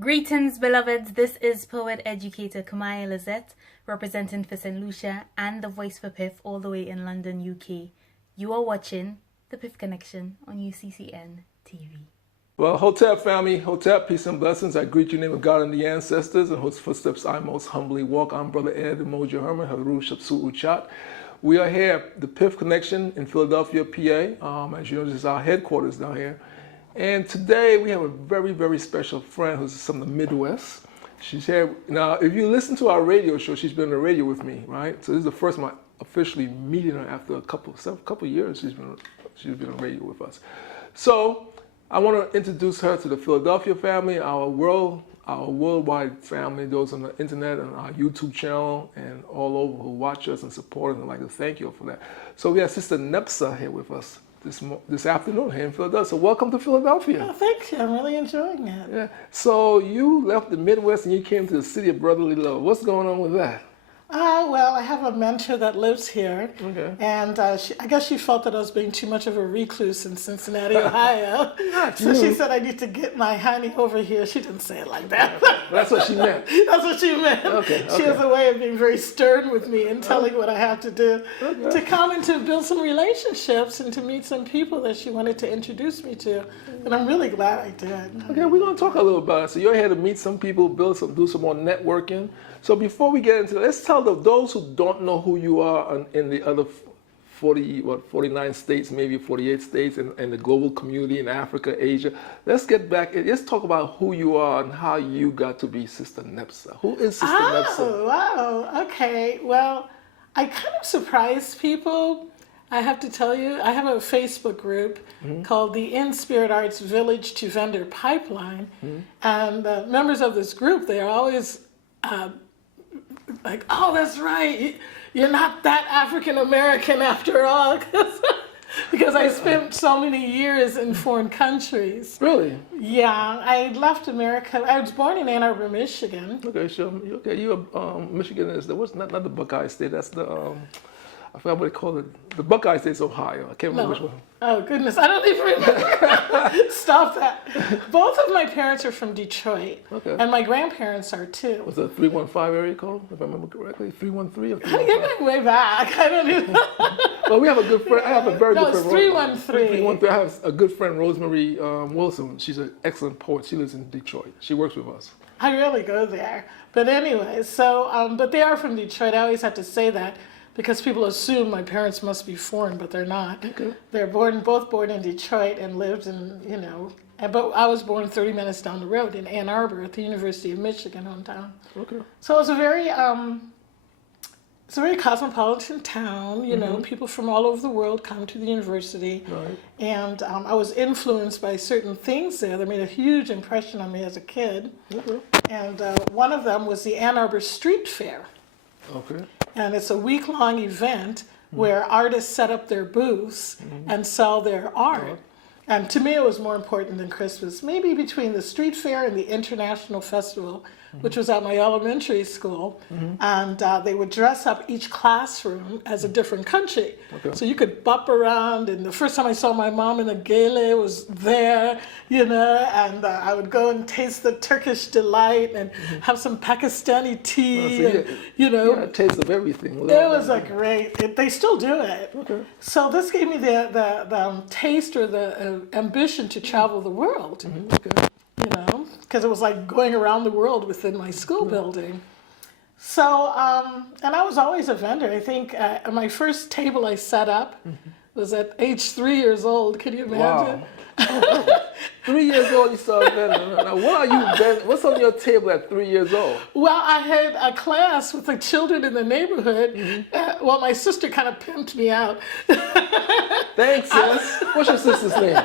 Greetings, beloveds. This is poet educator Kamaya Lizette, representing for St. Lucia and the voice for PIFF all the way in London, UK. You are watching the PIFF Connection on UCCN TV. Well, Hotep family, Hotep, peace and blessings. I greet you in the name of God and the ancestors, and whose footsteps I most humbly walk. I'm Brother Ed Emoji Herman, Haru Shapsu Uchat. We are here at the PIFF Connection in Philadelphia, PA. As you know, this is our headquarters down here. And today we have a very, very special friend who's from the Midwest. She's here. Now, if you listen to our radio show, she's been on the radio with me, right? So this is the first time I officially meeting her after a couple of years. She's been on radio with us. So I want to introduce her to the Philadelphia family, our worldwide family, those on the internet and our YouTube channel and all over who watch us and support us, and I'd like to thank you for that. So we have Sister NebSa here with us this afternoon here in Philadelphia. So welcome to Philadelphia. Oh, thank you. I'm really enjoying it. Yeah. So you left the Midwest and you came to the city of brotherly love. What's going on with that? Well, I have a mentor that lives here, Okay. and I guess she felt that I was being too much of a recluse in Cincinnati, Ohio. Not So you. she said I need to get my honey over here. She didn't say it like that. That's what she meant. That's what she meant. Okay, She has a way of being very stern with me and telling what I have to do. Okay. To come and to build some relationships and to meet some people that she wanted to introduce me to. And I'm really glad I did. Okay, we're going to talk a little about it. So you're here to meet some people, do some more networking. So before we get into it, let's tell those who don't know who you are in the other 49 states, maybe 48 states, and the global community in Africa, Asia. Let's get back. Let's talk about who you are and how you got to be Sister NebSa. Who is Sister NebSa? Oh, wow. Okay. Well, I kind of surprise people. I have to tell you, I have a Facebook group called the In Spirit Arts Village to Vendor Pipeline. And the members of this group, they are always like, oh, that's right. You're not that African American after all. Because I spent so many years in foreign countries. Really? Yeah, I left America. I was born in Ann Arbor, Michigan. Okay, sure. Okay, you Michigan is not the Buckeye State. That's the I forgot what they call it. The Buckeye State's Ohio. I can't remember which one. Oh, goodness. I don't even remember. Stop that. Both of my parents are from Detroit. Okay. And my grandparents are too. Was it a 315 area code, if I remember correctly? 313 or You're 315? going way back. I don't even know. Well, we have a good friend. I have a very No, good it's friend. 313. 313. I have a good friend, Rosemary Wilson. She's an excellent poet. She lives in Detroit. She works with us. I really go there. But anyway, so, but they are from Detroit. I always have to say that because people assume my parents must be foreign, but they're not. Okay. They're both born in Detroit and lived in, but I was born 30 minutes down the road in Ann Arbor at the University of Michigan hometown. Okay. So it's a very cosmopolitan town. People from all over the world come to the university. Right. And I was influenced by certain things there that made a huge impression on me as a kid. Okay. And one of them was the Ann Arbor Street Fair. Okay. And it's a week-long event where artists set up their booths and sell their art. And to me, it was more important than Christmas. Maybe between the street fair and the International Festival, which was at my elementary school. And they would dress up each classroom as a different country. Okay. So you could bop around. And the first time I saw my mom in a gele was there, and I would go and taste the Turkish delight and have some Pakistani tea. So you got a taste of everything. It was a great. They still do it. Okay. So this gave me the taste or the ambition to travel the world. Okay. Because it was like going around the world within my school building. So, and I was always a vendor. I think my first table I set up was at age 3 years old. Can you imagine? Wow. 3 years old, you started vending. Now, what are you vending? What's on your table at 3 years old? Well, I had a class with the children in the neighborhood. Well, my sister kind of pimped me out. Thanks, sis. What's your sister's name?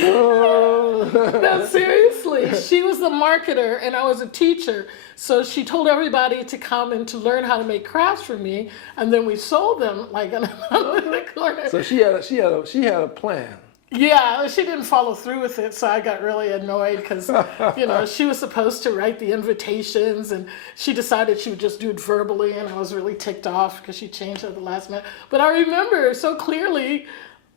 No, seriously. She was the marketer and I was a teacher. So she told everybody to come and to learn how to make crafts for me. And then we sold them like in the corner. So she had a plan. Yeah, she didn't follow through with it, so I got really annoyed because, she was supposed to write the invitations and she decided she would just do it verbally, and I was really ticked off because she changed it at the last minute. But I remember so clearly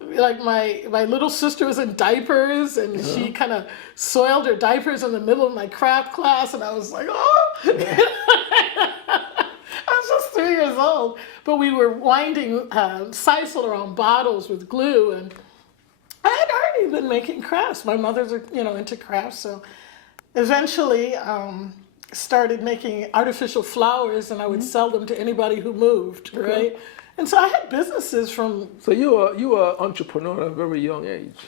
like my little sister was in diapers, and she kind of soiled her diapers in the middle of my craft class, and I was like, oh. I was just 3 years old, but we were winding sisal around bottles with glue, and I had already been making crafts. My mother's, into crafts, so eventually started making artificial flowers, and I would sell them to anybody who moved, right? And so I had businesses from. So you were an entrepreneur at a very young age.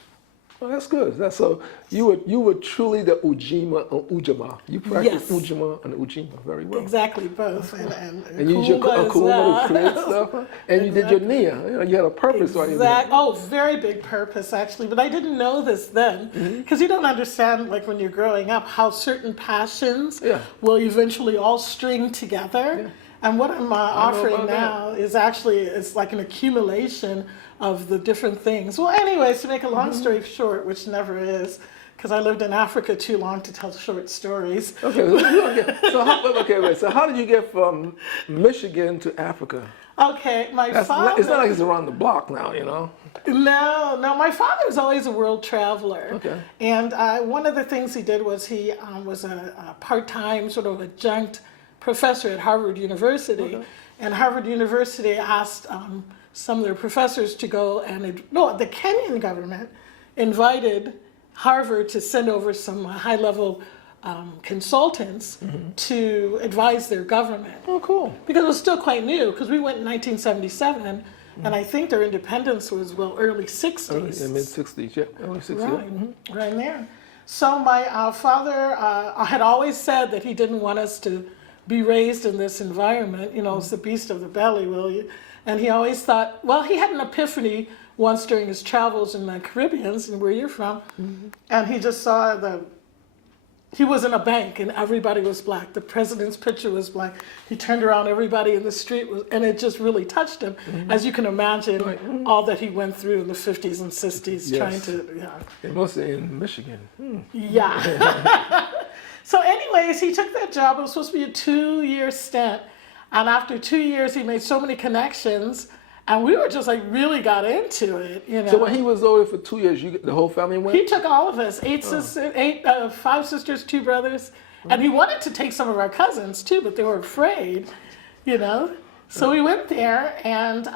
Oh, that's good. So you were truly the Ujima or Ujima. You practiced Yes. Ujima and Ujima very well. Exactly, both. And you used your Kumba as Kuma well. to create stuff, and you did your Nia. You had a purpose why you did it. Oh, very big purpose, actually. But I didn't know this then, because you don't understand, like when you're growing up, how certain passions will eventually all string together. Yeah. And what I'm offering now is actually, it's like an accumulation of the different things. Well, anyways, to make a long story short, which never is, because I lived in Africa too long to tell short stories. Okay, so how did you get from Michigan to Africa? Okay, father. It's not like it's around the block now, No, my father was always a world traveler. Okay. And one of the things he did was he was a part-time sort of adjunct professor at Harvard University. Okay. And Harvard University asked some of their professors to go the Kenyan government invited Harvard to send over some high-level consultants to advise their government. Oh, cool. Because it was still quite new, because we went in 1977, and I think their independence was, early 60s. Early, mid-60s, yeah. Early 60s. Right, right there. So my father had always said that he didn't want us to be raised in this environment, it's the beast of the belly, will you? And he always thought, he had an epiphany once during his travels in the Caribbean, and where you're from, and he just saw he was in a bank and everybody was black. The president's picture was black. He turned around, everybody in the street and it just really touched him. As you can imagine, all that he went through in the 50s and 60s trying to, It mostly in Michigan. Yeah. So anyways, he took that job. It was supposed to be a 2-year stint. And after 2 years, he made so many connections. And we were just really got into it, So when he was over for 2 years, the whole family went? He took all of us, 5 sisters, 2 brothers. And he wanted to take some of our cousins too, but they were afraid, So we went there and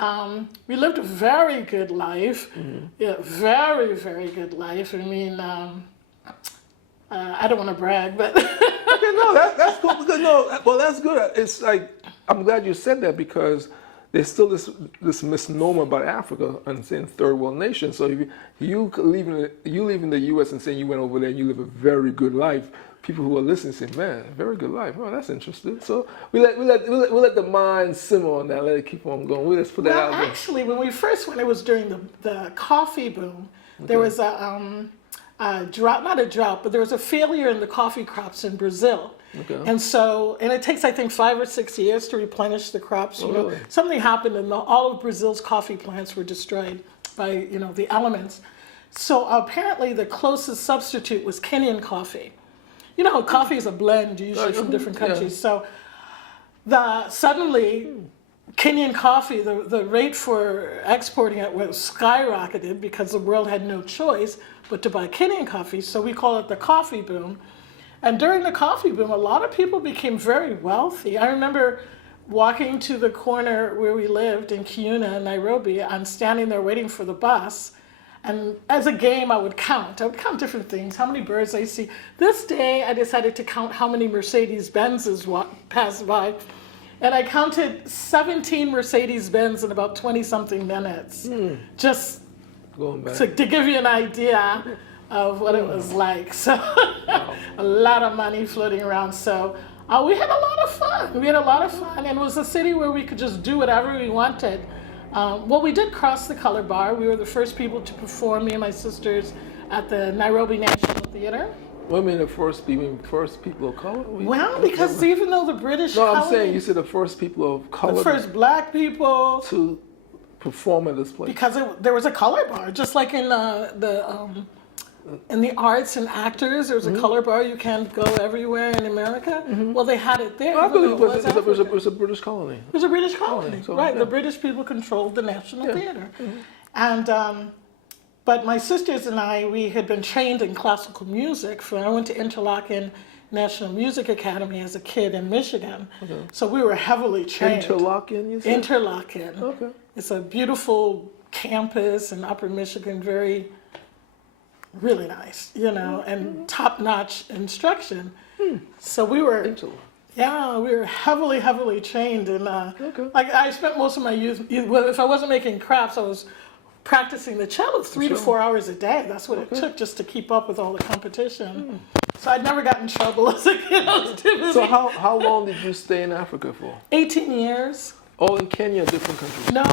we lived a very good life. Yeah, very, very good life. I mean, I don't want to brag, but. Okay, no, that's cool. Because that's good. It's like, I'm glad you said that because there's still this misnomer about Africa and saying third world nation. So if you leaving the U.S. and saying you went over there and you live a very good life, people who are listening say, "Man, very good life. Oh, that's interesting." So we let the mind simmer on that. Let it keep on going. Let's put that out there. Actually, when we first went, it was during the coffee boom. Okay. There was a drought, not a drought, but there was a failure in the coffee crops in Brazil. Okay. And it takes, I think, 5 or 6 years to replenish the crops. Really? Something happened and all of Brazil's coffee plants were destroyed by, the elements. So apparently the closest substitute was Kenyan coffee. Coffee is a blend usually from different countries. Yeah. So suddenly Kenyan coffee, the rate for exporting it was skyrocketed because the world had no choice but to buy Kenyan coffee. So we call it the coffee boom. And during the coffee boom, a lot of people became very wealthy. I remember walking to the corner where we lived in Kiuna, Nairobi. I'm standing there waiting for the bus. And as a game, I would count different things, how many birds I see. This day, I decided to count how many Mercedes-Benzes passed by. And I counted 17 Mercedes-Benz in about 20-something minutes. Just to give you an idea of what it was like. So a lot of money floating around. So we had a lot of fun. And it was a city where we could just do whatever we wanted. We did cross the color bar. We were the first people to perform, me and my sisters, at the Nairobi National Theater. What do you mean the first people of color? Because even though the British I'm saying you said the first people of color. The first black people. To perform at this place. Because there was a color bar, just like in in the arts and actors, there's a color bar. You can't go everywhere in America. Well, they had it there. I believe it was a British colony. It was a British colony, so, right? Yeah. The British people controlled the National Theater. And But my sisters and I, we had been trained in classical music. I went to Interlochen National Music Academy as a kid in Michigan. Okay. So we were heavily trained. Interlochen, you said? Interlochen. Okay. It's a beautiful campus in Upper Michigan, really nice, and top-notch instruction. So we were, we were heavily trained. And like I spent most of my youth, if I wasn't making crafts, I was practicing the cello 3 to 4 hours a day. That's what it took just to keep up with all the competition. So I'd never got in trouble as a kid. I was too busy. So how long did you stay in Africa for? 18 years. Oh, in Kenya, different countries? No,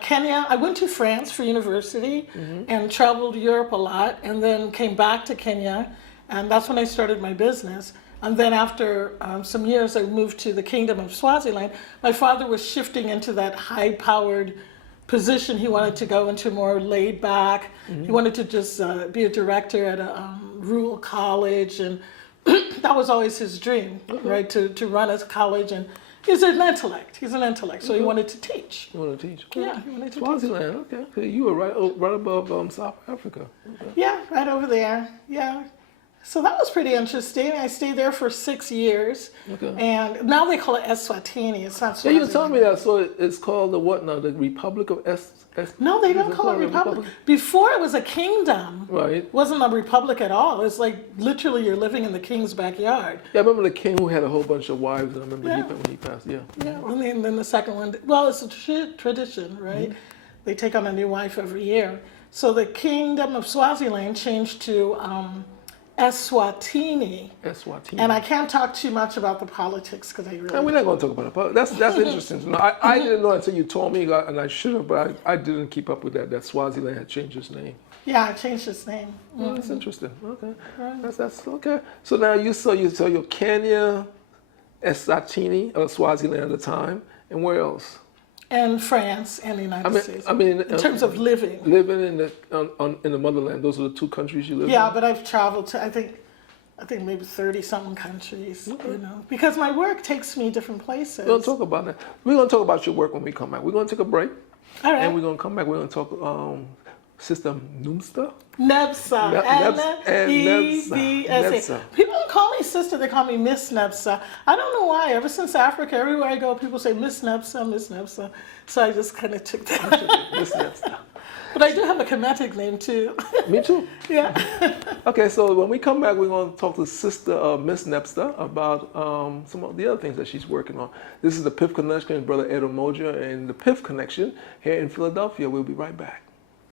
Kenya, I went to France for university and traveled Europe a lot, and then came back to Kenya, and that's when I started my business. And then after some years, I moved to the Kingdom of Swaziland. My father was shifting into that high-powered position. He wanted to go into more laid back. He wanted to just be a director at a rural college, and that was always his dream, right? To run a college, and he's an intellect. So he wanted to teach. You want to teach? Yeah, he wanted to teach. Swaziland, okay. So you were right above South Africa. Okay. Yeah, right over there. Yeah. So that was pretty interesting. I stayed there for 6 years. Okay. And now they call it Eswatini. It's not Yeah, Swaziland. you were telling me that. So it's called the what now? The Republic of No, they don't call it Republic. Before it was a kingdom. Right. It wasn't a republic at all. It's like literally you're living in the king's backyard. Yeah, I remember the king who had a whole bunch of wives. I remember when he passed. Yeah. Yeah, and then the second one, well, it's a tradition, right? They take on a new wife every year. So the Kingdom of Swaziland changed to Eswatini. Eswatini. And I can't talk too much about the politics because I really. And we're not going to talk about it. That's interesting to know. I didn't know until you told me, and I should have, but I didn't keep up with that. That Swaziland had changed its name. Yeah, I changed its name. Oh, that's interesting. Okay. That's okay. So now you saw your Kenya, Eswatini, or Swaziland at the time, and where else? And France and the United States. I mean, in terms of living. Living in the motherland. Those are the two countries you live in. Yeah, but I've traveled to I think maybe 30-something countries. Because my work takes me different places. We're gonna talk about that. We're gonna talk about your work when we come back. We're gonna take a break. All right. And we're gonna come back. We're gonna talk Sister NebSa. NebSa. NebSa. People don't call me sister, they call me Miss NebSa. I don't know why. Ever since Africa, everywhere I go, people say Miss NebSa, Miss NebSa. So I just kind of took that. Miss NebSa. But I do have a Kemetic name too. Me too. Yeah. Okay, so when we come back, we're going to talk to Sister Miss NebSa about some of the other things that she's working on. This is the PIFF Connection with Brother Ed Omoja and the PIFF Connection here in Philadelphia. We'll be right back.